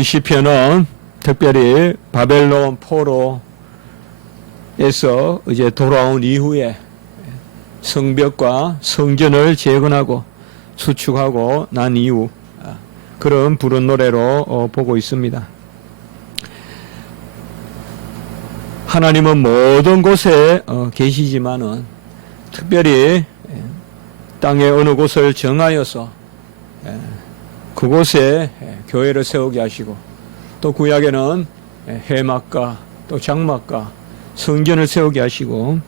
시편은 특별히 바벨론 포로에서 이제 돌아온 이후에 성벽과 성전을 재건하고 수축하고 난 이후 그런 부른 노래로 보고 있습니다. 하나님은 모든 곳에 계시지만은 특별히 땅의 어느 곳을 정하여서 그곳에 교회를 세우게 하시고 또 구약에는 해막과 또 장막과 성전을 세우게 하시고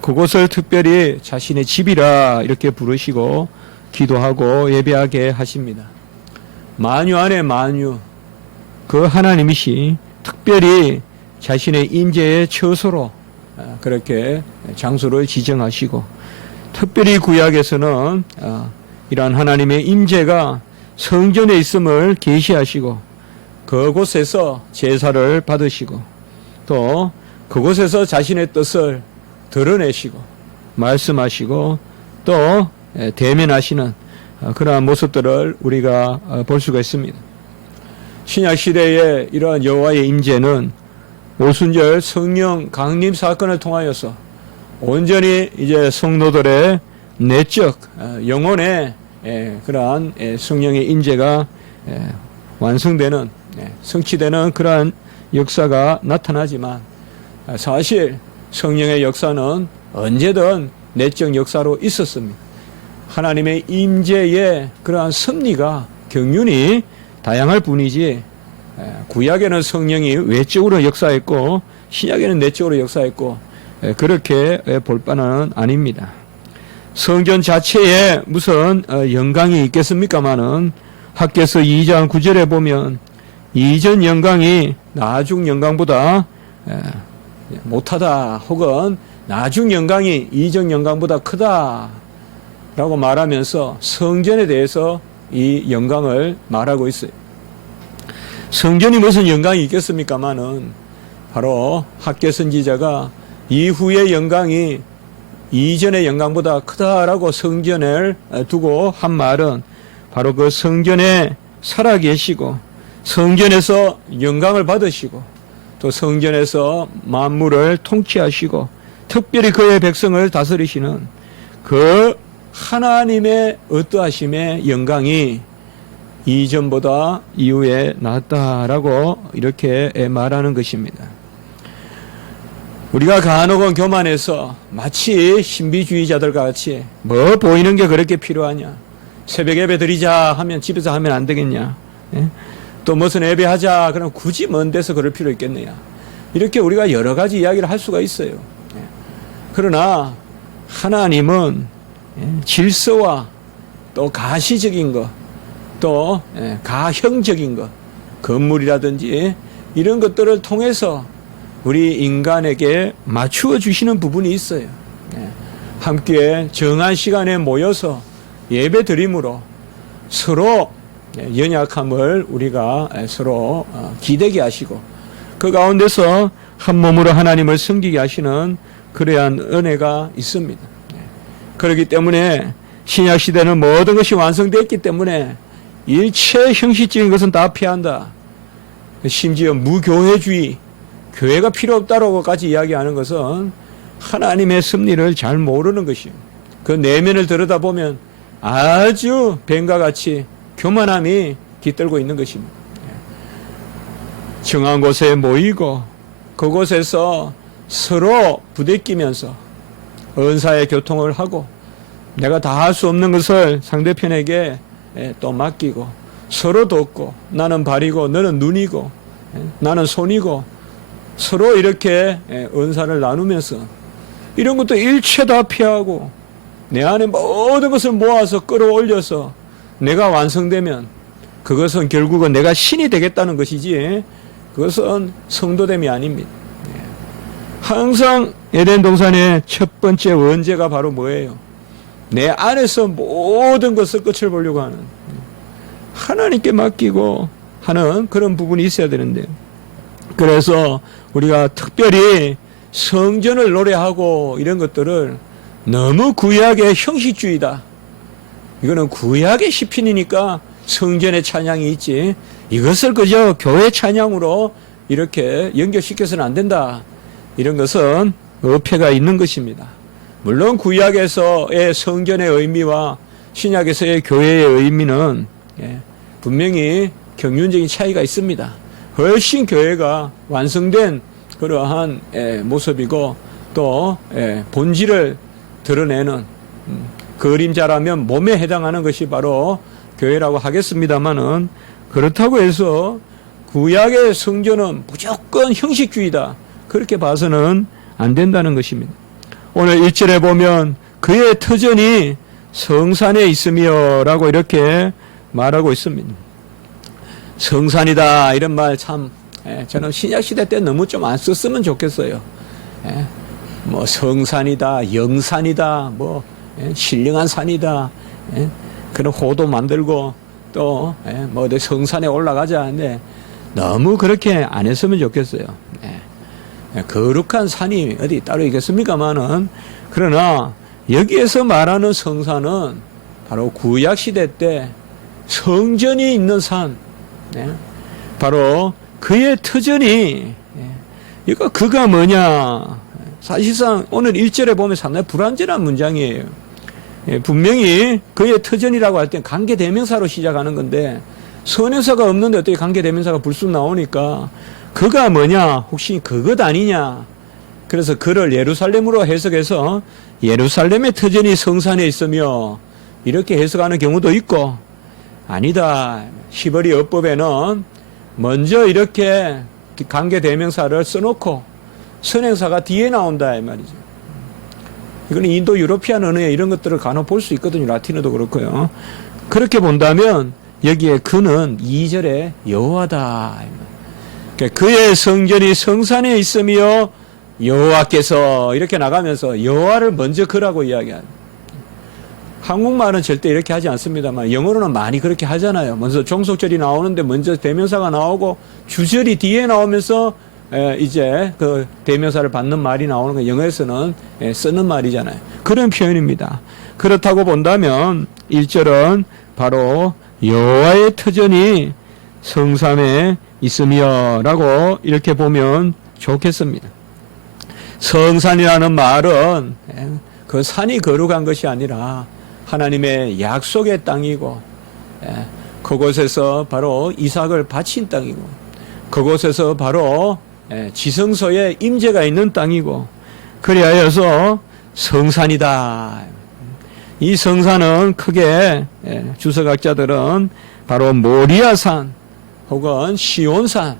그곳을 특별히 자신의 집이라 이렇게 부르시고 기도하고 예배하게 하십니다. 만유 안에 만유 그 하나님이시 특별히 자신의 임재의 처소로 그렇게 장소를 지정하시고 특별히 구약에서는 이러한 하나님의 임재가 성전에 있음을 계시하시고 그곳에서 제사를 받으시고 또 그곳에서 자신의 뜻을 드러내시고 말씀하시고 또 대면하시는 그러한 모습들을 우리가 볼 수가 있습니다. 신약 시대에 이러한 여호와의 임재는 오순절 성령 강림 사건을 통하여서 온전히 이제 성도들의 내적 영혼의 그러한 성령의 임재가 완성되는 성취되는 그러한 역사가 나타나지만 사실 성령의 역사는 언제든 내적 역사로 있었습니다. 하나님의 임재의 그러한 섭리가 경륜이 다양할 뿐이지 구약에는 성령이 외적으로 역사했고 신약에는 내적으로 역사했고 그렇게 볼 바는 아닙니다. 성전 자체에 무슨 영광이 있겠습니까마는 학개서 2장 9절에 보면 이전 영광이 나중 영광보다 못하다 혹은 나중 영광이 이전 영광보다 크다 라고 말하면서 성전에 대해서 이 영광을 말하고 있어요. 성전이 무슨 영광이 있겠습니까마는 바로 학개 선지자가 이후의 영광이 이전의 영광보다 크다라고 성전을 두고 한 말은 바로 그 성전에 살아계시고 성전에서 영광을 받으시고 또 성전에서 만물을 통치하시고 특별히 그의 백성을 다스리시는 그 하나님의 어떠하심의 영광이 이전보다 이후에 낫다라고 이렇게 말하는 것입니다. 우리가 간혹은 교만해서 마치 신비주의자들과 같이 뭐 보이는 게 그렇게 필요하냐, 새벽 예배 드리자 하면 집에서 하면 안 되겠냐, 또 무슨 예배 하자 그럼 굳이 먼 데서 그럴 필요 있겠느냐, 이렇게 우리가 여러 가지 이야기를 할 수가 있어요. 그러나 하나님은 질서와 또 가시적인 것, 또 가형적인 것, 건물이라든지 이런 것들을 통해서 우리 인간에게 맞추어 주시는 부분이 있어요. 함께 정한 시간에 모여서 예배 드림으로 서로 연약함을 우리가 서로 기대게 하시고 그 가운데서 한 몸으로 하나님을 섬기게 하시는 그러한 은혜가 있습니다. 그렇기 때문에 신약 시대는 모든 것이 완성되었기 때문에 일체 형식적인 것은 다 피한다. 심지어 무교회주의, 교회가 필요 없다라고까지 이야기하는 것은 하나님의 섭리를 잘 모르는 것이에요. 그 내면을 들여다보면 아주 뱀과 같이 교만함이 깃들고 있는 것입니다. 정한 곳에 모이고 그곳에서 서로 부대끼면서 은사의 교통을 하고 내가 다 할 수 없는 것을 상대편에게 또 맡기고 서로 돕고 나는 발이고 너는 눈이고 나는 손이고 서로 이렇게 은사를 나누면서 이런 것도 일체 다 피하고 내 안에 모든 것을 모아서 끌어올려서 내가 완성되면 그것은 결국은 내가 신이 되겠다는 것이지 그것은 성도됨이 아닙니다. 항상 에덴 동산의 첫 번째 원죄가 바로 뭐예요? 내 안에서 모든 것을 끝을 보려고 하는 하나님께 맡기고 하는 그런 부분이 있어야 되는데 그래서 우리가 특별히 성전을 노래하고 이런 것들을 너무 구약의 형식주의다. 이거는 구약의 시편이니까 성전의 찬양이 있지 이것을 그저 교회 찬양으로 이렇게 연결시켜서는 안 된다. 이런 것은 어폐가 있는 것입니다. 물론 구약에서의 성전의 의미와 신약에서의 교회의 의미는 분명히 경륜적인 차이가 있습니다. 훨씬 교회가 완성된 그러한 모습이고 또 본질을 드러내는 그림자라면 몸에 해당하는 것이 바로 교회라고 하겠습니다마는 그렇다고 해서 구약의 성전은 무조건 형식주의다. 그렇게 봐서는 안 된다는 것입니다. 오늘 1절에 보면 그의 터전이 성산에 있으며 라고 이렇게 말하고 있습니다. 성산이다 이런 말 참 저는 신약시대 때 너무 좀 안 썼으면 좋겠어요. 뭐 성산이다, 영산이다, 뭐 신령한 산이다, 그런 호도 만들고 또 뭐 성산에 올라가자 하는데 너무 그렇게 안 했으면 좋겠어요. 거룩한 산이 어디 따로 있겠습니까마는 그러나 여기에서 말하는 성산은 바로 구약시대 때 성전이 있는 산, 바로 그의 터전이, 이거 그가 뭐냐. 사실상 오늘 1절에 보면 상당히 불완전한 문장이에요. 분명히 그의 터전이라고 할 때 관계대명사로 시작하는 건데 선행사가 없는데 어떻게 관계대명사가 불쑥 나오니까 그가 뭐냐, 혹시 그것 아니냐. 그래서 그를 예루살렘으로 해석해서 예루살렘의 터전이 성산에 있으며 이렇게 해석하는 경우도 있고, 아니다. 히브리 어법에는 먼저 이렇게 관계대명사를 써놓고 선행사가 뒤에 나온다 이 말이죠. 이거는 인도 유로피안 언어에 이런 것들을 간혹 볼 수 있거든요. 라틴어도 그렇고요. 그렇게 본다면 여기에 그는 2절에 여호와다. 그의 성전이 성산에 있으며 여호와께서 이렇게 나가면서 여호와를 먼저 그라고 이야기합니다. 한국말은 절대 이렇게 하지 않습니다만 영어로는 많이 그렇게 하잖아요. 먼저 종속절이 나오는데 먼저 대명사가 나오고 주절이 뒤에 나오면서 이제 그 대명사를 받는 말이 나오는 거 영어에서는 쓰는 말이잖아요. 그런 표현입니다. 그렇다고 본다면 1절은 바로 여호와의 터전이 성산에 있으며 라고 이렇게 보면 좋겠습니다. 성산이라는 말은 그 산이 거룩한 것이 아니라 하나님의 약속의 땅이고 그곳에서 바로 이삭을 바친 땅이고 그곳에서 바로 지성소에 임재가 있는 땅이고 그리하여서 성산이다. 이 성산은 크게 주석학자들은 바로 모리아산 혹은 시온산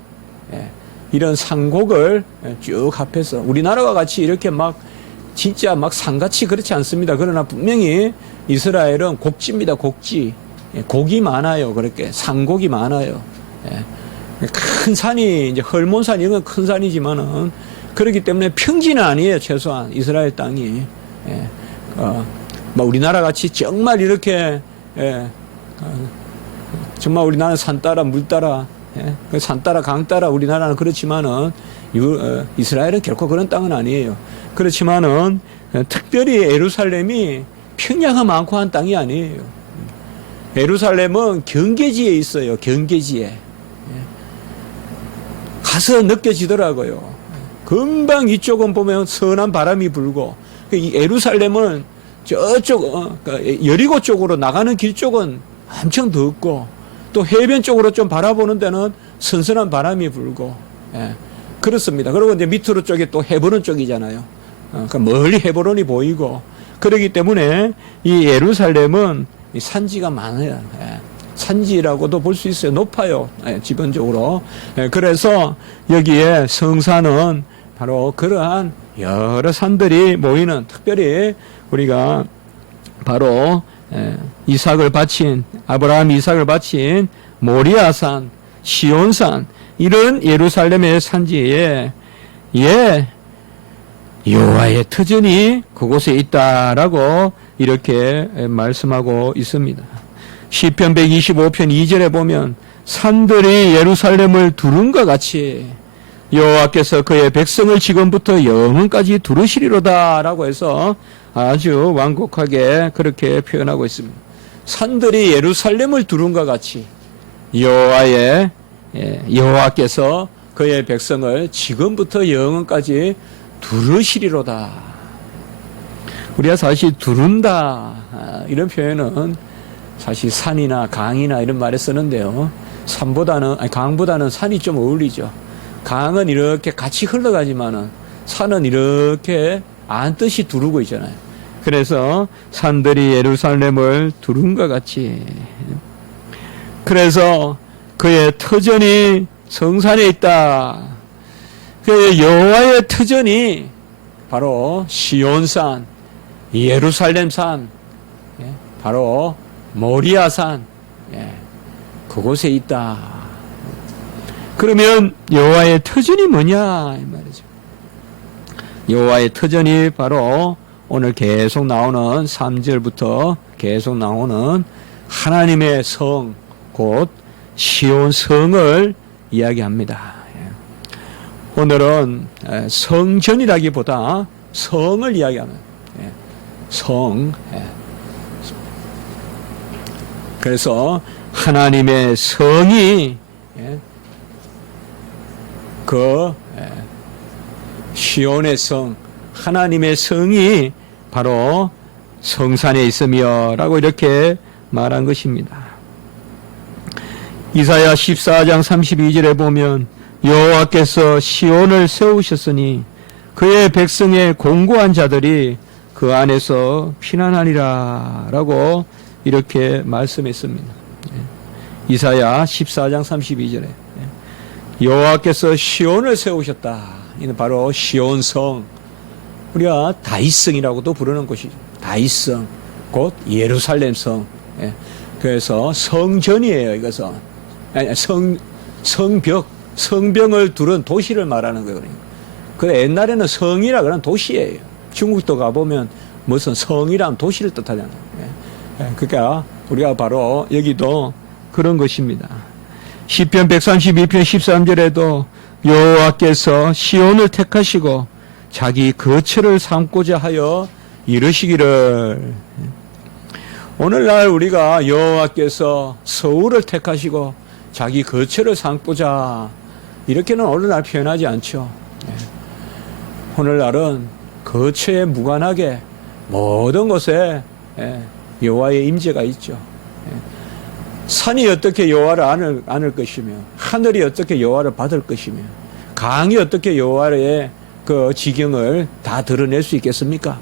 이런 산곡을 쭉 합해서 우리나라와 같이 이렇게 막 진짜 막 산같이 그렇지 않습니다. 그러나 분명히 이스라엘은 곡지입니다. 곡지. 곡이 많아요. 그렇게 산곡이 많아요. 큰 산이 이제 헐몬산 이런 건 큰 산이지만은 그렇기 때문에 평지는 아니에요. 최소한 이스라엘 땅이 뭐 우리나라 같이 정말 이렇게 정말 우리나라는 산 따라 물 따라 산 따라 강 따라 우리나라는 그렇지만은 이스라엘은 결코 그런 땅은 아니에요. 그렇지만은 특별히 예루살렘이 평야가 많고 한 땅이 아니에요. 예루살렘은 경계지에 있어요. 경계지에. 가서 느껴지더라고요. 금방 이쪽은 보면 선한 바람이 불고 이 예루살렘은 저쪽 여리고 쪽으로 나가는 길 쪽은 엄청 덥고 또 해변 쪽으로 좀 바라보는 데는 선선한 바람이 불고 그렇습니다. 그리고 이제 밑으로 쪽이 또 헤브론 쪽이잖아요. 그러니까 멀리 헤브론이 보이고 그렇기 때문에 이 예루살렘은 산지가 많아요. 산지라고도 볼 수 있어요. 높아요. 기본적으로. 그래서 여기에 성산은 바로 그러한 여러 산들이 모이는 특별히 우리가 바로 이삭을 바친 아브라함 이삭을 바친 모리아산, 시온산 이런 예루살렘의 산지에 여호와의 터전이 그곳에 있다라고 이렇게 말씀하고 있습니다. 시편 125편 2절에 보면 산들이 예루살렘을 두른과 같이 여호와께서 그의 백성을 지금부터 영원까지 두르시리로다라고 해서 아주 완곡하게 그렇게 표현하고 있습니다. 산들이 예루살렘을 두른과 같이 여호와의 여호와께서 그의 백성을 지금부터 영원까지 두르시리로다. 우리가 사실 두른다 이런 표현은 사실 산이나 강이나 이런 말에 쓰는데요. 강보다는 산이 좀 어울리죠. 강은 이렇게 같이 흘러가지만은 산은 이렇게 안뜻이 두르고 있잖아요. 그래서 산들이 예루살렘을 두른 것 같이. 그래서 그의 터전이 성산에 있다. 그 여호와의 터전이 바로 시온산, 예루살렘산, 바로 모리아산, 그곳에 있다. 그러면 여호와의 터전이 뭐냐 이 말이죠. 여호와의 터전이 바로 오늘 계속 나오는 3절부터 계속 나오는 하나님의 성, 곧 시온 성을 이야기합니다. 오늘은 성전이라기보다 성을 이야기하는 성. 그래서 하나님의 성이 그 시온의 성, 하나님의 성이 바로 성산에 있으며 라고 이렇게 말한 것입니다. 이사야 14장 32절에 보면 여호와께서 시온을 세우셨으니 그의 백성의 공고한 자들이 그 안에서 피난하리라 라고 이렇게 말씀했습니다. 이사야 14장 32절에 여호와께서 시온을 세우셨다. 이는 바로 시온성, 우리가 다윗성이라고도 부르는 곳이죠. 다윗성, 곧 예루살렘성. 그래서 성전이에요. 이것은 성벽을 두른 도시를 말하는 거예요. 그 옛날에는 성이라 그런 도시예요. 중국도 가보면 무슨 성이란 도시를 뜻하잖아요. 그러니까 우리가 바로 여기도 그런 것입니다. 시편 132편 13절에도 여호와께서 시온을 택하시고 자기 거처를 삼고자 하여 이르시기를. 오늘날 우리가 여호와께서 서울을 택하시고 자기 거처를 삼고자 이렇게는 오늘날 표현하지 않죠. 오늘날은 거처에 무관하게 모든 곳에 여호와의 임재가 있죠. 산이 어떻게 여호와를 안을 것이며 하늘이 어떻게 여호와를 받을 것이며 강이 어떻게 여호와의 그 지경을 다 드러낼 수 있겠습니까?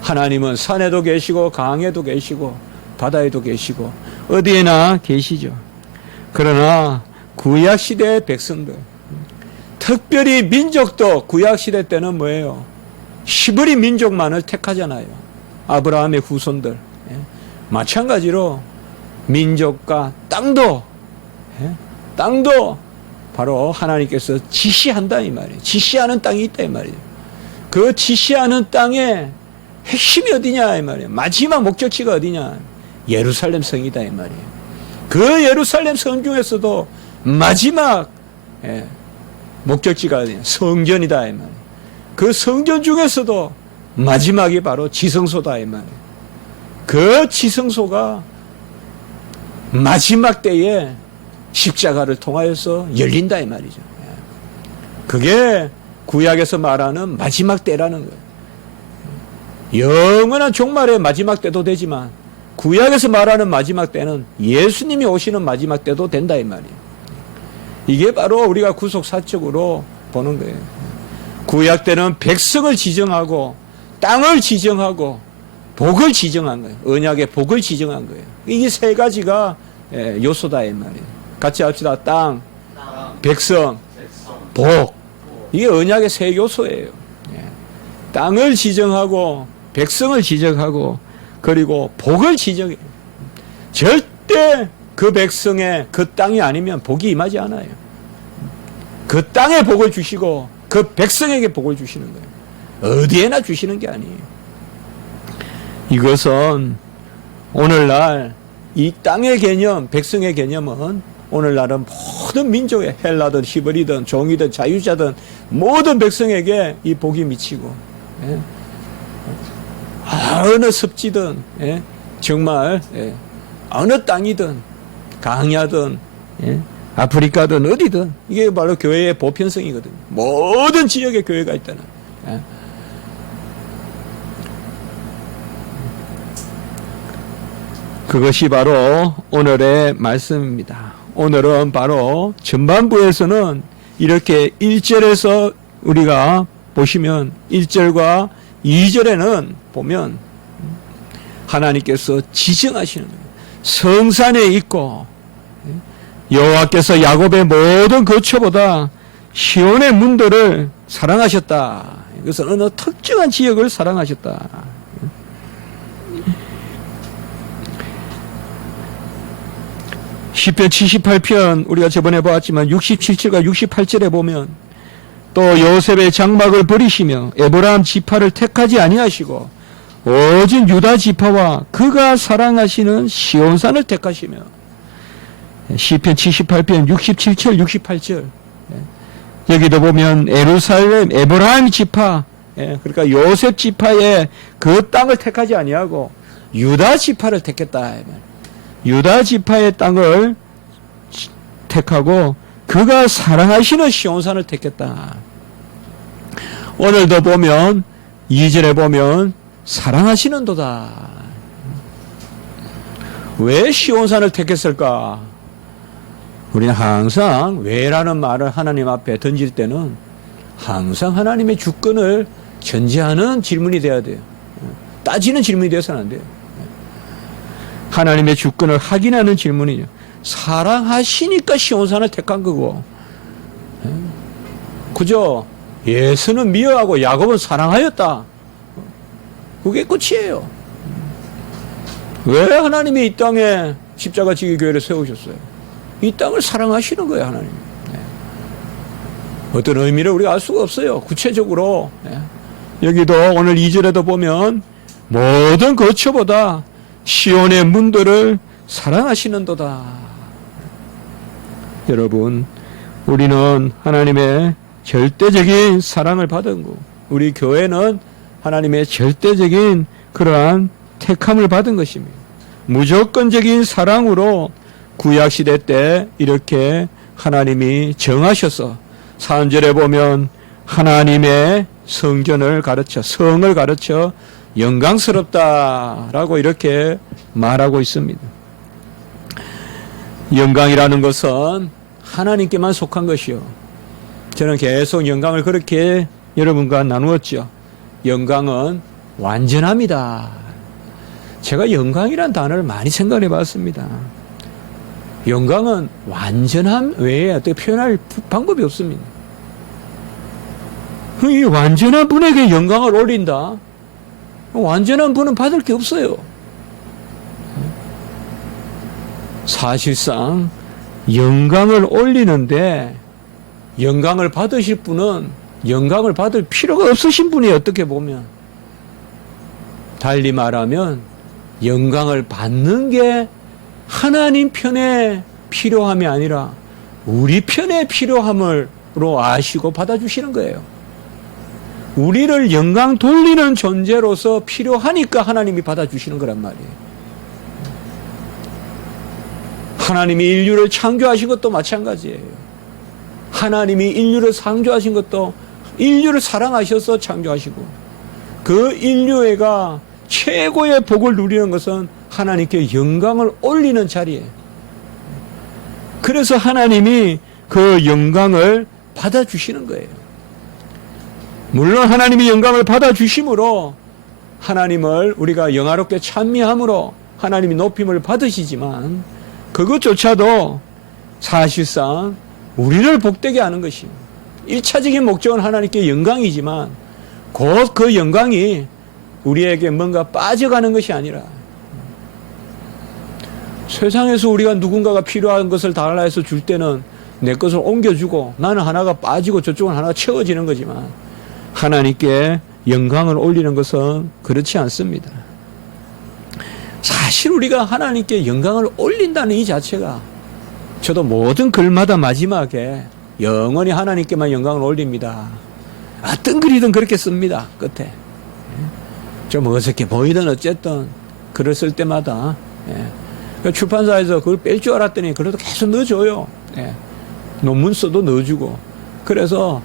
하나님은 산에도 계시고 강에도 계시고 바다에도 계시고 어디에나 계시죠. 그러나 구약시대의 백성들, 특별히 민족도 구약시대 때는 뭐예요? 히브리 민족만을 택하잖아요. 아브라함의 후손들. 마찬가지로 민족과 땅도 바로 하나님께서 지시한다 이 말이에요. 지시하는 땅이 있다 이 말이에요. 그 지시하는 땅의 핵심이 어디냐 이 말이에요. 마지막 목적지가 어디냐? 예루살렘 성이다 이 말이에요. 그 예루살렘 성 중에서도 마지막 목적지가 어디냐? 성전이다 이 말이에요. 그 성전 중에서도 마지막이 바로 지성소다 이 말이에요. 그 지성소가 마지막 때에 십자가를 통하여서 열린다 이 말이죠. 그게 구약에서 말하는 마지막 때라는 거예요. 영원한 종말의 마지막 때도 되지만 구약에서 말하는 마지막 때는 예수님이 오시는 마지막 때도 된다 이 말이에요. 이게 바로 우리가 구속사적으로 보는 거예요. 구약 때는 백성을 지정하고 땅을 지정하고 복을 지정한 거예요. 언약의 복을 지정한 거예요. 이게 세 가지가 요소다 이 말이에요. 같이 합시다. 땅, 백성, 복. 이게 언약의 세 요소예요. 땅을 지정하고 백성을 지정하고 그리고 복을 지정해요. 절대 그 백성의 그 땅이 아니면 복이 임하지 않아요. 그 땅에 복을 주시고 그 백성에게 복을 주시는 거예요. 어디에나 주시는 게 아니에요. 이것은 오늘날 이 땅의 개념, 백성의 개념은 오늘날은 모든 민족의 헬라든 히브리든 종이든 자유자든 모든 백성에게 이 복이 미치고 어느 습지든 정말 어느 땅이든 강야든 아프리카든 어디든 이게 바로 교회의 보편성이거든요. 모든 지역에 교회가 있다는. 예. 그것이 바로 오늘의 말씀입니다. 오늘은 바로 전반부에서는 이렇게 1절에서 우리가 보시면 1절과 2절에는 보면 하나님께서 지정하시는 거예요. 성산에 있고 여호와께서 야곱의 모든 거처보다 시온의 문들을 사랑하셨다. 그래서 어느 특정한 지역을 사랑하셨다. 시편 78편 우리가 저번에 보았지만 67절과 68절에 보면 또 요셉의 장막을 버리시며 에브라임 지파를 택하지 아니하시고 오직 유다 지파와 그가 사랑하시는 시온산을 택하시며 시편 78편 67절 68절 여기도 보면 예루살렘 에브라임 지파 그러니까 요셉 지파의 그 땅을 택하지 아니하고 유다 지파를 택했다. 유다 지파의 땅을 택하고 그가 사랑하시는 시온산을 택했다. 오늘도 보면 2절에 보면 사랑하시는도다. 왜 시온산을 택했을까? 우리는 항상 왜라는 말을 하나님 앞에 던질 때는 항상 하나님의 주권을 전제하는 질문이 돼야 돼요. 따지는 질문이 되어서는 안 돼요. 하나님의 주권을 확인하는 질문이죠. 사랑하시니까 시온산을 택한 거고, 그죠? 예수는 미워하고 야곱은 사랑하였다. 그게 끝이에요. 왜 하나님이 이 땅에 십자가 지기 교회를 세우셨어요? 이 땅을 사랑하시는 거예요, 하나님. 어떤 의미를 우리가 알 수가 없어요. 구체적으로. 여기도 오늘 2절에도 보면 모든 거처보다 시온의 문들을 사랑하시는도다. 여러분, 우리는 하나님의 절대적인 사랑을 받은 거, 우리 교회는 하나님의 절대적인 그러한 택함을 받은 것입니다. 무조건적인 사랑으로 구약시대 때 이렇게 하나님이 정하셔서 3절에 보면 하나님의 성전을 가르쳐, 성을 가르쳐 영광스럽다라고 이렇게 말하고 있습니다. 영광이라는 것은 하나님께만 속한 것이요. 저는 계속 영광을 그렇게 여러분과 나누었죠. 영광은 완전함이다. 제가 영광이란 단어를 많이 생각해 봤습니다. 영광은 완전함 외에 어떻게 표현할 방법이 없습니다. 이 완전한 분에게 영광을 올린다. 완전한 분은 받을 게 없어요. 사실상 영광을 올리는데 영광을 받으실 분은 영광을 받을 필요가 없으신 분이 어떻게 보면 달리 말하면 영광을 받는 게 하나님 편에 필요함이 아니라 우리 편에 필요함으로 아시고 받아주시는 거예요. 우리를 영광 돌리는 존재로서 필요하니까 하나님이 받아주시는 거란 말이에요. 하나님이 인류를 창조하신 것도 마찬가지예요. 하나님이 인류를 창조하신 것도 인류를 사랑하셔서 창조하시고 그 인류애가 최고의 복을 누리는 것은 하나님께 영광을 올리는 자리예요. 그래서 하나님이 그 영광을 받아주시는 거예요. 물론 하나님이 영광을 받아주심으로 하나님을 우리가 영화롭게 찬미함으로 하나님이 높임을 받으시지만 그것조차도 사실상 우리를 복되게 하는 것입니다. 1차적인 목적은 하나님께 영광이지만 곧 그 영광이 우리에게 뭔가 빠져가는 것이 아니라 세상에서 우리가 누군가가 필요한 것을 달라 해서 줄 때는 내 것을 옮겨주고 나는 하나가 빠지고 저쪽은 하나가 채워지는 거지만 하나님께 영광을 올리는 것은 그렇지 않습니다. 사실 우리가 하나님께 영광을 올린다는 이 자체가 저도 모든 글마다 마지막에 영원히 하나님께만 영광을 올립니다. 어떤 글이든 그렇게 씁니다. 끝에. 좀 어색해 보이든 어쨌든 글을 쓸 때마다 그러니까 출판사에서 그걸 뺄 줄 알았더니 그래도 계속 넣어줘요. 예. 논문 써도 넣어주고. 그래서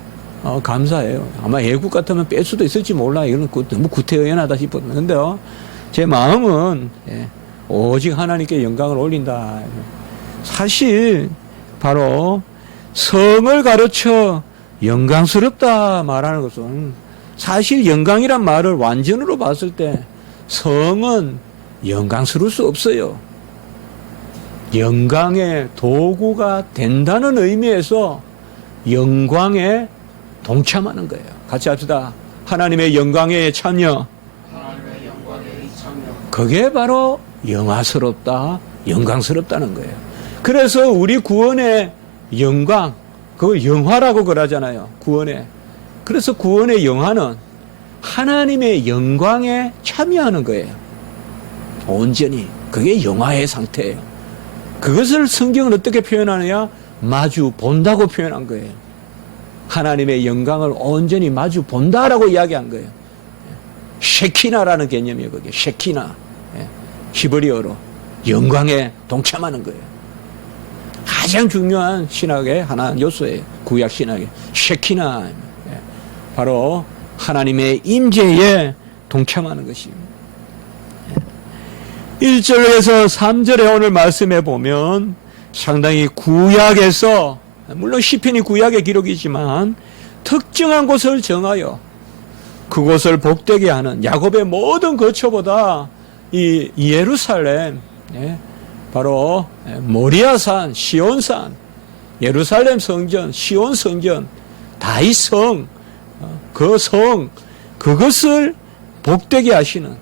감사해요. 아마 애국 같으면 뺄 수도 있을지 몰라. 이거는 너무 구태의연하다 싶었는데, 근데요, 제 마음은 오직 하나님께 영광을 올린다. 사실 바로 성을 가르쳐 영광스럽다 말하는 것은, 사실 영광이란 말을 완전으로 봤을 때 성은 영광스러울 수 없어요. 영광의 도구가 된다는 의미에서 영광에 동참하는 거예요. 같이 합시다. 하나님의 영광에 참여. 그게 바로 영화스럽다, 영광스럽다는 거예요. 그래서 우리 구원의 영광, 그걸 영화라고 그러잖아요. 구원의. 그래서 구원의 영화는 하나님의 영광에 참여하는 거예요. 온전히. 그게 영화의 상태예요. 그것을 성경은 어떻게 표현하느냐? 마주 본다고 표현한 거예요. 하나님의 영광을 온전히 마주 본다라고 이야기한 거예요. 쉐키나라는 개념이에요. 그게 쉐키나. 히브리어로 영광에 동참하는 거예요. 가장 중요한 신학의 하나 요소예요. 구약 신학의 쉐키나. 바로 하나님의 임재에 동참하는 것입니다. 1절에서 3절에 오늘 말씀해 보면 상당히 구약에서, 물론 시편이 구약의 기록이지만 특정한 곳을 정하여 그곳을 복되게 하는 야곱의 모든 거처보다 이 예루살렘, 바로 모리아산, 시온산, 예루살렘 성전, 시온 성전, 다윗 성, 그 성, 그것을 복되게 하시는,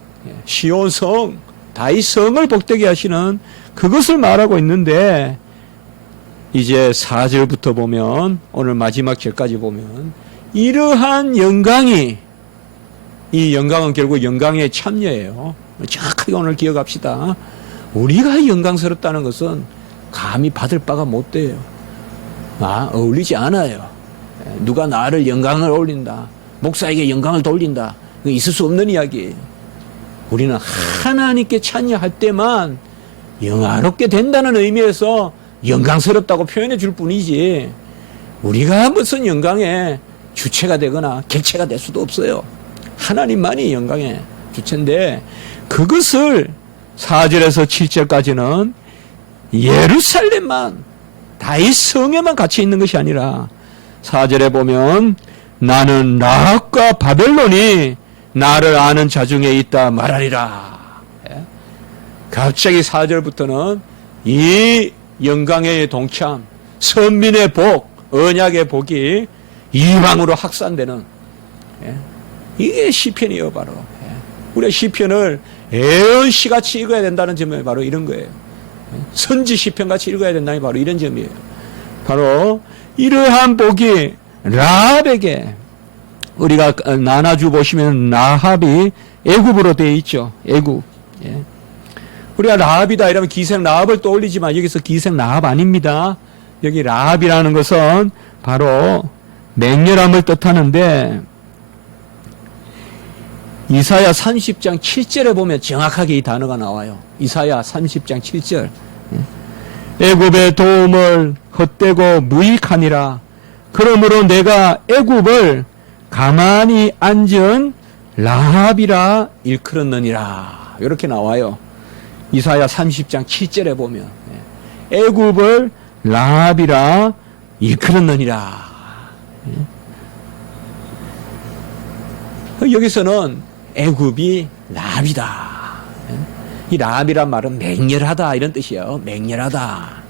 시온 성, 다윗 성을 복되게 하시는 그것을 말하고 있는데, 이제 4절부터 보면, 오늘 마지막 절까지 보면 이러한 영광이, 이 영광은 결국 영광의 참여예요. 정확하게 오늘 기억합시다. 우리가 영광스럽다는 것은 감히 받을 바가 못 돼요. 어울리지 않아요. 누가 나를 영광을 올린다, 목사에게 영광을 돌린다, 그거 있을 수 없는 이야기예요. 우리는 하나님께 참여할 때만 영화롭게 된다는 의미에서 영광스럽다고 표현해 줄 뿐이지, 우리가 무슨 영광의 주체가 되거나 객체가 될 수도 없어요. 하나님만이 영광의 주체인데, 그것을 4절에서 7절까지는 예루살렘만, 다윗 성에만 갇혀 있는 것이 아니라 4절에 보면 나는 라합과 바벨론이 나를 아는 자 중에 있다 말하리라. 갑자기 4절부터는 이 영광의 동참, 선민의 복, 언약의 복이 이방으로 확산되는, 이게 시편이에요. 바로 우리가 시편을 애언시같이 읽어야 된다는 점이 바로 이런 거예요. 선지 시편같이 읽어야 된다는 게 바로 이런 점이에요. 바로 이러한 복이 라합에게, 우리가 나눠주 보시면 라합이 애굽으로 되어 있죠. 애굽. 우리가 라합이다 이러면 기생 라합을 떠올리지만 여기서 기생 라합 아닙니다. 여기 라합이라는 것은 바로 맹렬함을 뜻하는데, 이사야 30장 7절에 보면 정확하게 이 단어가 나와요. 이사야 30장 7절. 애굽의 도움을 헛되고 무익하니라. 그러므로 내가 애굽을 가만히 앉은 라합이라 일컬었느니라. 이렇게 나와요. 이사야 30장 7절에 보면 애굽을 라합이라 일컬었느니라. 여기서는 애굽이 라합이다. 이 라합이란 말은 맹렬하다 이런 뜻이에요. 맹렬하다.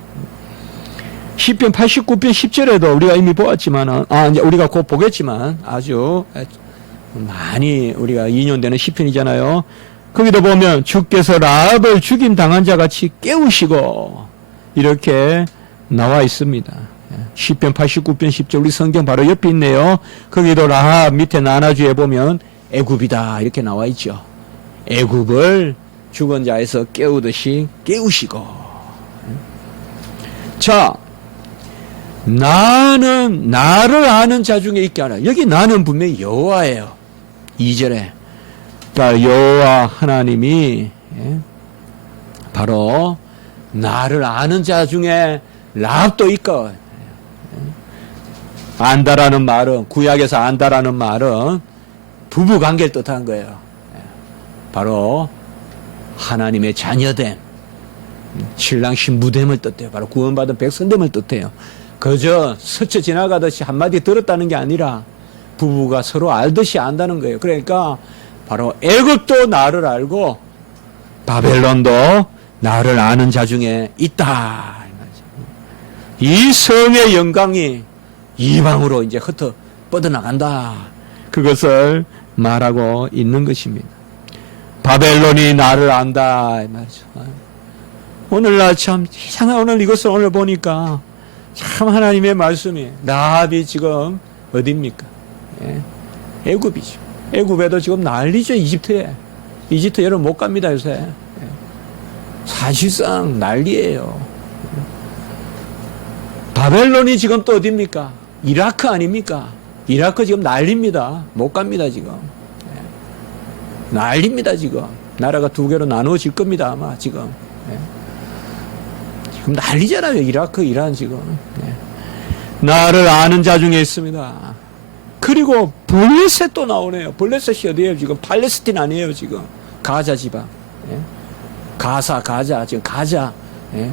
시편 89편 10절에도 우리가 이미 보았지만, 이제 우리가 곧 보겠지만 아주 많이 우리가 인용되는 시편이잖아요. 거기도 보면 주께서 라합을 죽임 당한 자 같이 깨우시고 이렇게 나와 있습니다. 시편 89편 10절 우리 성경 바로 옆에 있네요. 거기도 라합 밑에 나눠주에 보면 애굽이다 이렇게 나와 있죠. 애굽을 죽은 자에서 깨우듯이 깨우시고. 자, 나는 나를 아는 자 중에 있게 하라. 여기 나는 분명히 여호와예요. 2절에 그러니까 여호와 하나님이 바로 나를 아는 자 중에 라합도 있고. 안다라는 말은, 구약에서 안다라는 말은 부부 관계를 뜻한 거예요. 바로 하나님의 자녀됨, 신랑 신부됨을 뜻해요. 바로 구원받은 백성됨을 뜻해요. 그저 스쳐 지나가듯이 한마디 들었다는 게 아니라 부부가 서로 알듯이 안다는 거예요. 그러니까 바로 애굽도 나를 알고 바벨론도 나를 아는 자 중에 있다. 이 성의 영광이 이방으로 이제 흩어 뻗어나간다. 그것을 말하고 있는 것입니다. 바벨론이 나를 안다. 이 말이죠. 오늘날 참 이상한, 오늘 이것을 오늘 보니까 참 하나님의 말씀이, 라합이 지금 어디입니까? 예? 애굽이죠. 애굽에도 지금 난리죠. 이집트에. 이집트 여러분 못 갑니다 요새. 예. 사실상 난리예요. 바벨론이 지금 또 어디입니까? 이라크 아닙니까? 이라크 지금 난립니다. 못 갑니다 지금. 예. 난립니다 지금. 나라가 두 개로 나누어질 겁니다 아마 지금. 예. 지금 난리잖아요. 이라크, 이란 지금. 예. 나를 아는 자 중에 있습니다. 그리고 블레셋도 나오네요. 블레셋이 어디예요? 지금 팔레스틴 아니에요 지금. 가자 지방. 예. 가자 지금 가자. 예.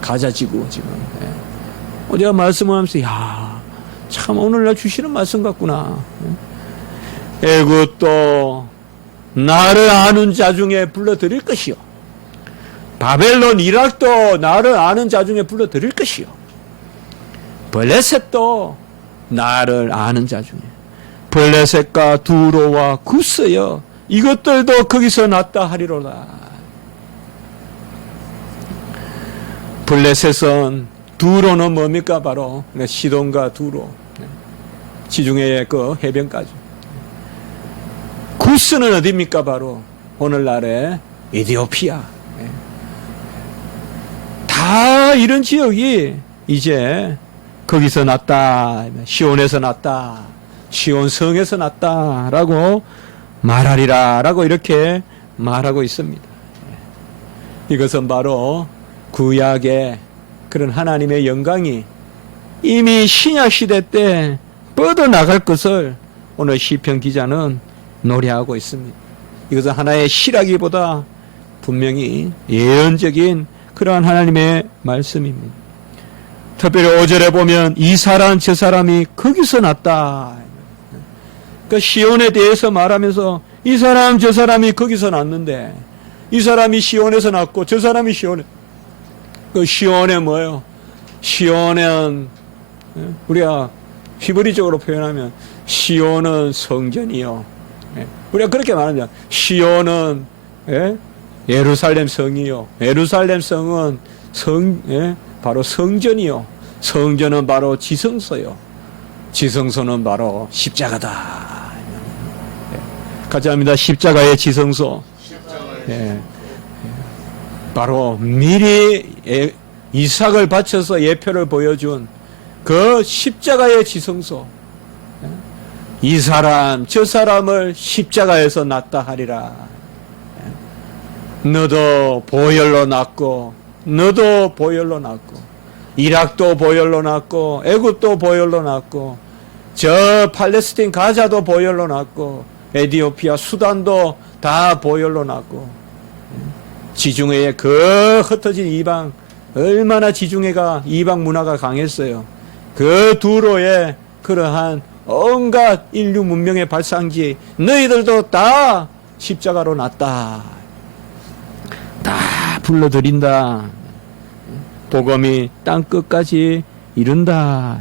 가자 지구 지금. 예. 제가 말씀을 하면서 야, 참 오늘날 주시는 말씀 같구나. 예. 애굽도 나를 아는 자 중에 불러드릴 것이요. 바벨론, 이락도 나를 아는 자 중에 불러드릴 것이요. 블레셋도 나를 아는 자 중에. 블레셋과 두로와 구스여 이것들도 거기서 났다 하리로다. 블레셋은, 두로는 뭡니까? 바로 시돈과 두로, 지중해의 그 해변까지. 구스는 어디입니까? 바로 오늘날의 에티오피아. 다 이런 지역이 이제 거기서 났다, 시온에서 났다, 시온성에서 났다라고 말하리라라고 이렇게 말하고 있습니다. 이것은 바로 구약의 그런 하나님의 영광이 이미 신약 시대 때 뻗어나갈 것을 오늘 시편 기자는 노래하고 있습니다. 이것은 하나의 시라기보다 분명히 예언적인 그러한 하나님의 말씀입니다. 특별히 5절에 보면 이 사람 저 사람이 거기서 났다. 그 시온에 대해서 말하면서 이 사람 저 사람이 거기서 났는데, 이 사람이 시온에서 났고 저 사람이 시온에, 그 시온에 뭐예요? 시온은 우리가 히브리적으로 표현하면 시온은 성전이요. 우리가 그렇게 말하면 시온은 예루살렘 성이요. 예루살렘 성은 바로 성전이요. 성전은 바로 지성소요. 지성소는 바로 십자가다. 같이 합니다. 십자가의 지성소. 바로 미리 이삭을 바쳐서 예표를 보여준 그 십자가의 지성소. 이 사람 저 사람을 십자가에서 낳다 하리라. 너도 보혈로 낳고 너도 보혈로 낳고 이락도 보혈로 낳고 애굽도 보혈로 낳고 저 팔레스틴 가자도 보혈로 낳고 에티오피아 수단도 다 보혈로 낳고 지중해에 그 흩어진 이방, 얼마나 지중해가 이방 문화가 강했어요. 그 두로에 그러한 온갖 인류 문명의 발상지 너희들도 다 십자가로 났다. 다 불러들인다. 복음이 땅 끝까지 이른다.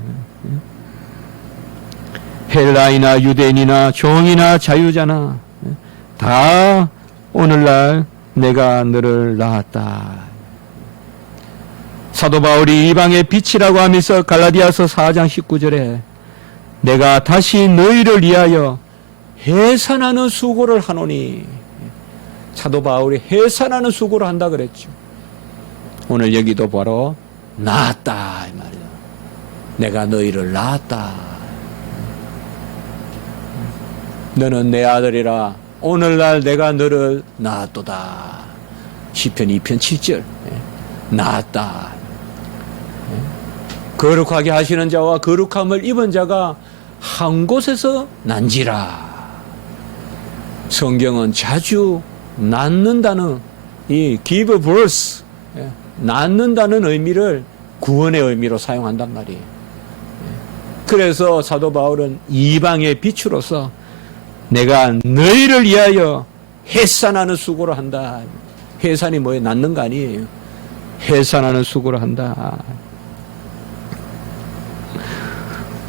헬라이나 유대인이나 종이나 자유자나 다 오늘날 내가 너를 낳았다. 사도 바울이 이방의 빛이라고 하면서 갈라디아서 4장 19절에 내가 다시 너희를 위하여 해산하는 수고를 하노니, 사도 바울이 해산하는 수고를 한다 그랬죠. 오늘 여기도 바로 낳았다 이 말이야. 내가 너희를 낳았다. 너는 내 아들이라 오늘날 내가 너를 낳았도다. 시편 2편 7절. 나았다. 거룩하게 하시는 자와 거룩함을 입은 자가 한 곳에서 난지라. 성경은 자주 낳는다는 이 give birth, 낳는다는 의미를 구원의 의미로 사용한단 말이에요. 그래서 사도 바울은 이방의 빛으로서 내가 너희를 위하여 해산하는 수고를 한다. 해산이 뭐예요? 낳는 거 아니에요. 해산하는 수고를 한다.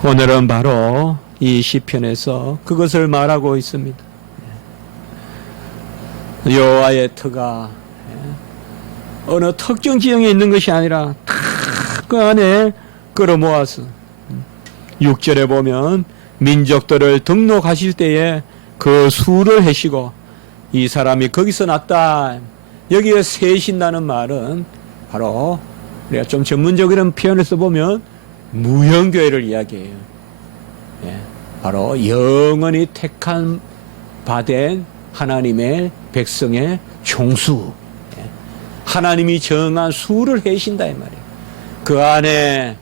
오늘은 바로 이 시편에서 그것을 말하고 있습니다. 여호와의 터가 어느 특정 지형에 있는 것이 아니라 다 그 안에 끌어모아서 6절에 보면 민족들을 등록하실 때에 그 수를 해시고 이 사람이 거기서 났다. 여기에 세신다는 말은 바로 우리가 좀 전문적인 표현을 써보면 무형교회를 이야기해요. 바로 영원히 택한 바된 하나님의 백성의 총수, 하나님이 정한 수를 해신다 이 말이에요. 그 안에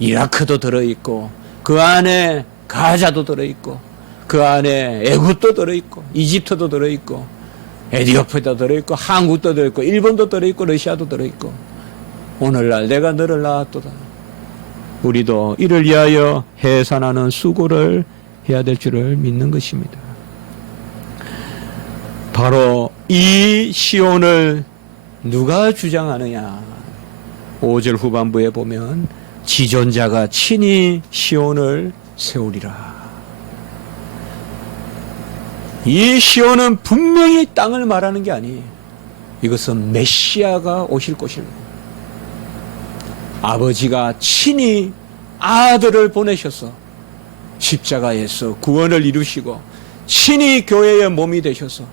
이라크도 들어있고 그 안에 가자도 들어있고 그 안에 애굽도 들어있고 이집트도 들어있고 에티오피아도 들어있고 한국도 들어있고 일본도 들어있고 러시아도 들어있고 오늘날 내가 너를 낳았도다. 우리도 이를 위하여 해산하는 수고를 해야 될 줄을 믿는 것입니다. 바로 이 시온을 누가 주장하느냐. 5절 후반부에 보면 지존자가 친히 시온을 세우리라. 이 시온은 분명히 땅을 말하는 게 아니에요. 이것은 메시아가 오실 곳입니다. 아버지가 친히 아들을 보내셔서 십자가에서 구원을 이루시고 친히 교회의 몸이 되셔서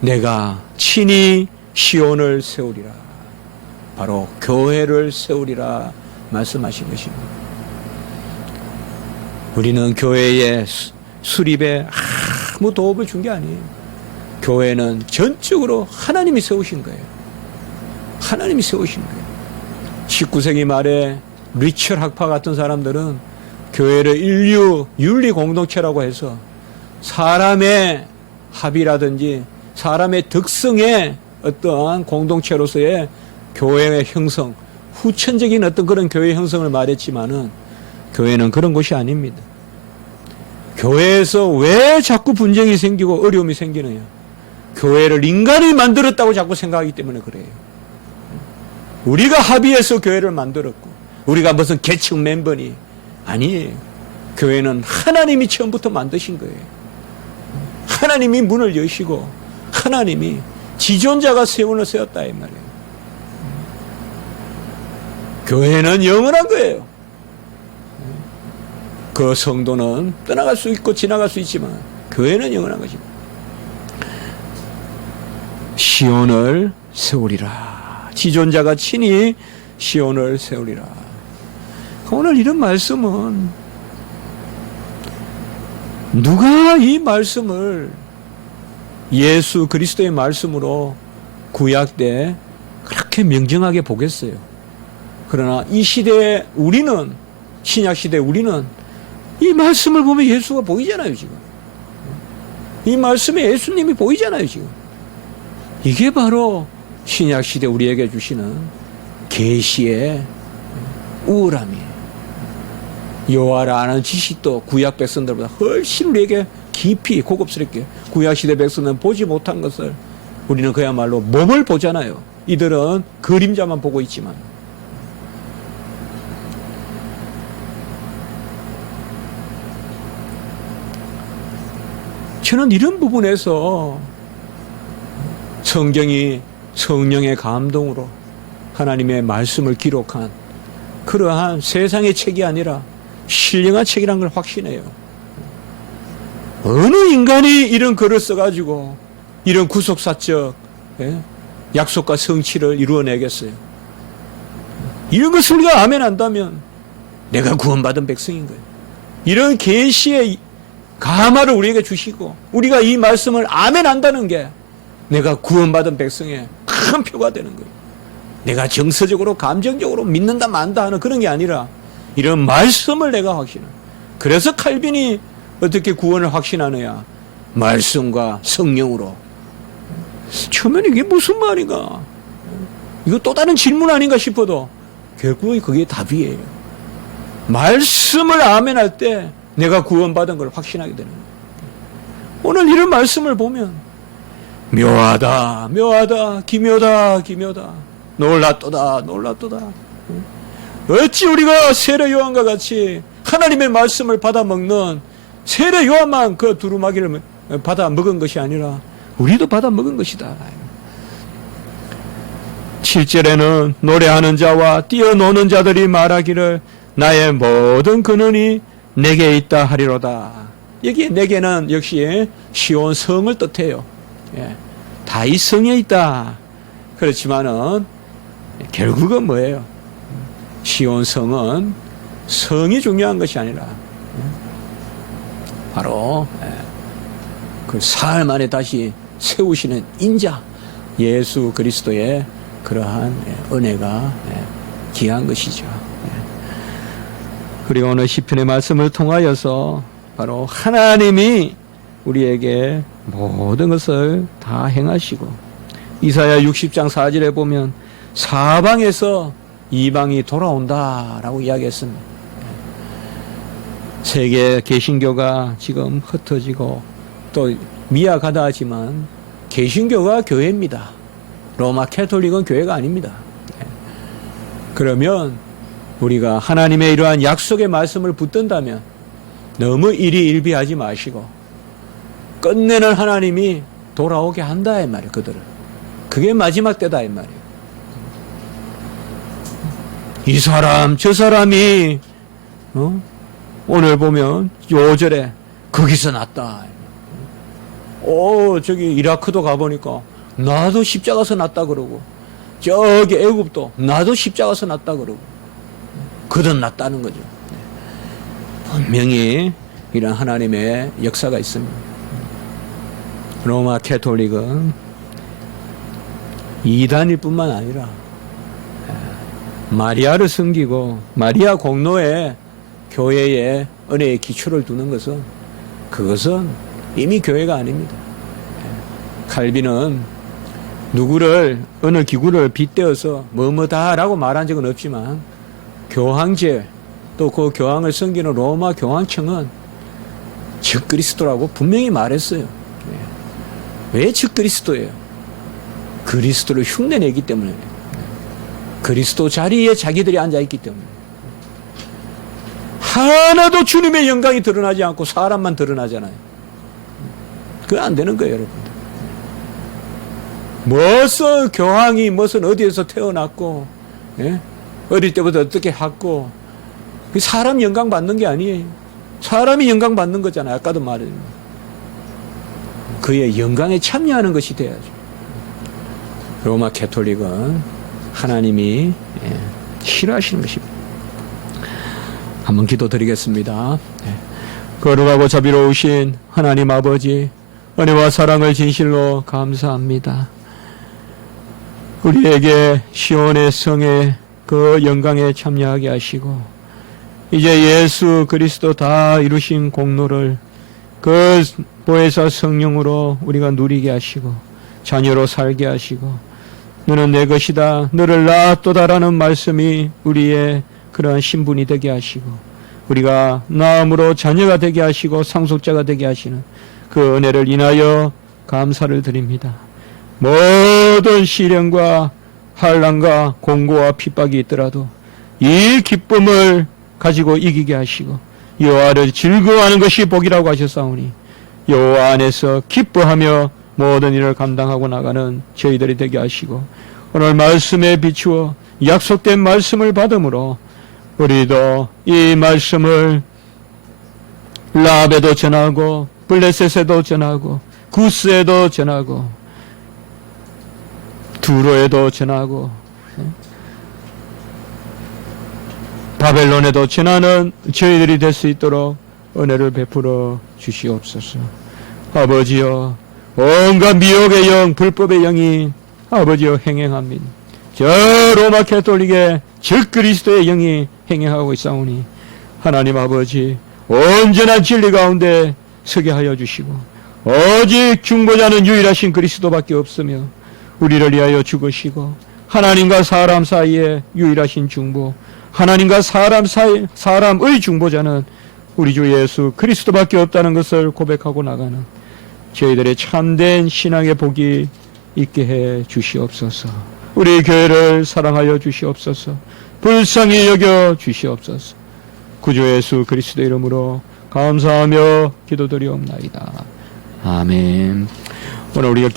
내가 친히 시온을 세우리라. 바로 교회를 세우리라 말씀하신 것입니다. 우리는 교회의 수립에 아무 도움을 준 게 아니에요. 교회는 전적으로 하나님이 세우신 거예요. 하나님이 세우신 거예요. 19세기 말에 리처 학파 같은 사람들은 교회를 인류 윤리 공동체라고 해서 사람의 합의라든지 사람의 덕성의 어떠한 공동체로서의 교회의 형성, 후천적인 어떤 그런 교회 형성을 말했지만은 교회는 그런 곳이 아닙니다. 교회에서 왜 자꾸 분쟁이 생기고 어려움이 생기느냐? 교회를 인간이 만들었다고 자꾸 생각하기 때문에 그래요. 우리가 합의해서 교회를 만들었고 우리가 무슨 계층 멤버니 아니에요. 교회는 하나님이 처음부터 만드신 거예요. 하나님이 문을 여시고 하나님이 지존자가 세운을 세웠다 이 말이에요. 교회는 영원한 거예요. 그 성도는 떠나갈 수 있고 지나갈 수 있지만 교회는 영원한 것입니다. 시온을 세우리라. 지존자가 친히 시온을 세우리라. 오늘 이런 말씀은 누가 이 말씀을 예수 그리스도의 말씀으로 구약 때 그렇게 명정하게 보겠어요. 그러나 이 시대에 우리는 신약 시대에 우리는 이 말씀을 보면 예수가 보이잖아요. 지금 이 말씀에 예수님이 보이잖아요. 지금 이게 바로 신약 시대 우리에게 주시는 계시의 우월함이에요. 여호와를 아는 지식도 구약 백성들보다 훨씬 우리에게 깊이 고급스럽게 구약 시대 백성은 보지 못한 것을 우리는 그야말로 몸을 보잖아요. 이들은 그림자만 보고 있지만 저는 이런 부분에서 성경이 성령의 감동으로 하나님의 말씀을 기록한 그러한 세상의 책이 아니라 신령한 책이라는 걸 확신해요. 어느 인간이 이런 글을 써가지고 이런 구속사적 약속과 성취를 이루어내겠어요. 이런 것을 우리가 아멘 한다면 내가 구원받은 백성인 거예요. 이런 계시의 감화를 우리에게 주시고 우리가 이 말씀을 아멘 한다는 게 내가 구원받은 백성의 큰 표가 되는 거예요. 내가 정서적으로 감정적으로 믿는다 만다 하는 그런 게 아니라 이런 말씀을 내가 확신해. 그래서 칼빈이 어떻게 구원을 확신하느냐? 말씀과 성령으로. 처음에는 이게 무슨 말인가? 이거 또 다른 질문 아닌가 싶어도 결국은 그게 답이에요. 말씀을 아멘할 때 내가 구원받은 걸 확신하게 되는 거예요. 오늘 이런 말씀을 보면 묘하다, 묘하다, 기묘다, 기묘다, 놀랍도다, 놀랍도다. 어찌 우리가 세례 요한과 같이 하나님의 말씀을 받아 먹는 세례 요한만 그 두루마기를 받아 먹은 것이 아니라 우리도 받아 먹은 것이다. 7절에는 노래하는 자와 뛰어노는 자들이 말하기를 나의 모든 근원이 내게 있다 하리로다. 여기에 내게는 역시 시온 성을 뜻해요. 다윗 성에 있다. 그렇지만은 결국은 뭐예요? 시온 성은 성이 중요한 것이 아니라 바로 그 사흘 만에 다시 세우시는 인자 예수 그리스도의 그러한 은혜가 귀한 것이죠. 그리고 오늘 시편의 말씀을 통하여서 바로 하나님이 우리에게 모든 것을 다 행하시고 이사야 60장 4절에 보면 사방에서 이방이 돌아온다라고 이야기했습니다. 세계 개신교가 지금 흩어지고 또 미약하다 하지만 개신교가 교회입니다. 로마 캐톨릭은 교회가 아닙니다. 그러면 우리가 하나님의 이러한 약속의 말씀을 붙든다면 너무 일희일비하지 마시고 끝내는 하나님이 돌아오게 한다 이 말이에요. 그들을. 그게 마지막 때다 이 말이에요. 이 사람 저 사람이 오늘 보면 요절에 거기서 났다. 저기 이라크도 가보니까 나도 십자가서 났다 그러고 저기 애굽도 나도 십자가서 났다 그러고 거듭났다는 거죠. 분명히 이런 하나님의 역사가 있습니다. 로마 캐톨릭은 이단일 뿐만 아니라 마리아를 섬기고 마리아 공로에 교회의 은혜의 기초를 두는 것은 그것은 이미 교회가 아닙니다. 칼빈은 누구를 어느 기구를 빗대어서 뭐뭐다라고 말한 적은 없지만 교황제 또 그 교황을 섬기는 로마 교황청은 적그리스도라고 분명히 말했어요. 왜 적그리스도예요? 그리스도를 흉내내기 때문에 그리스도 자리에 자기들이 앉아있기 때문에 하나도 주님의 영광이 드러나지 않고 사람만 드러나잖아요. 그거 안 되는 거예요, 여러분. 무슨 교황이 무슨 어디에서 태어났고 어릴 때부터 어떻게 했고 사람 영광 받는 게 아니에요. 사람이 영광 받는 거잖아요. 아까도 말했는데 그의 영광에 참여하는 것이 돼야죠. 로마 캐톨릭은 하나님이 싫어하시는 것입니다. 한번 기도드리겠습니다. 거룩하고 자비로우신 하나님 아버지 은혜와 사랑을 진실로 감사합니다. 우리에게 시온의 성에 그 영광에 참여하게 하시고 이제 예수 그리스도 다 이루신 공로를 그 보혜사 성령으로 우리가 누리게 하시고 자녀로 살게 하시고 너는 내 것이다 너를 낳았도다라는 말씀이 우리의 그러한 신분이 되게 하시고 우리가 나음으로 자녀가 되게 하시고 상속자가 되게 하시는 그 은혜를 인하여 감사를 드립니다. 모든 시련과 환난과 공고와 핍박이 있더라도 이 기쁨을 가지고 이기게 하시고 여호와를 즐거워하는 것이 복이라고 하셨사오니 여호와 안에서 기뻐하며 모든 일을 감당하고 나가는 저희들이 되게 하시고 오늘 말씀에 비추어 약속된 말씀을 받음으로 우리도 이 말씀을 라합에도 전하고 블레셋에도 전하고 구스에도 전하고 두로에도 전하고 바벨론에도 전하는 저희들이 될 수 있도록 은혜를 베풀어 주시옵소서. 아버지여 온갖 미혹의 영 불법의 영이 아버지여 행행합니다. 저 로마 캐톨릭의 즉 그리스도의 영이 행행하고 있사오니 하나님 아버지 온전한 진리 가운데 서게 하여 주시고 오직 중보자는 유일하신 그리스도밖에 없으며 우리를 위하여 죽으시고 하나님과 사람 사이에 유일하신 중보, 하나님과 사람의 중보자는 우리 주 예수 그리스도밖에 없다는 것을 고백하고 나가는 저희들의 참된 신앙의 복이 있게 해 주시옵소서. 우리 교회를 사랑하여 주시옵소서. 불쌍히 여겨 주시옵소서. 구주 예수 그리스도 이름으로 감사하며 기도드리옵나이다. 아멘. 오늘 우리가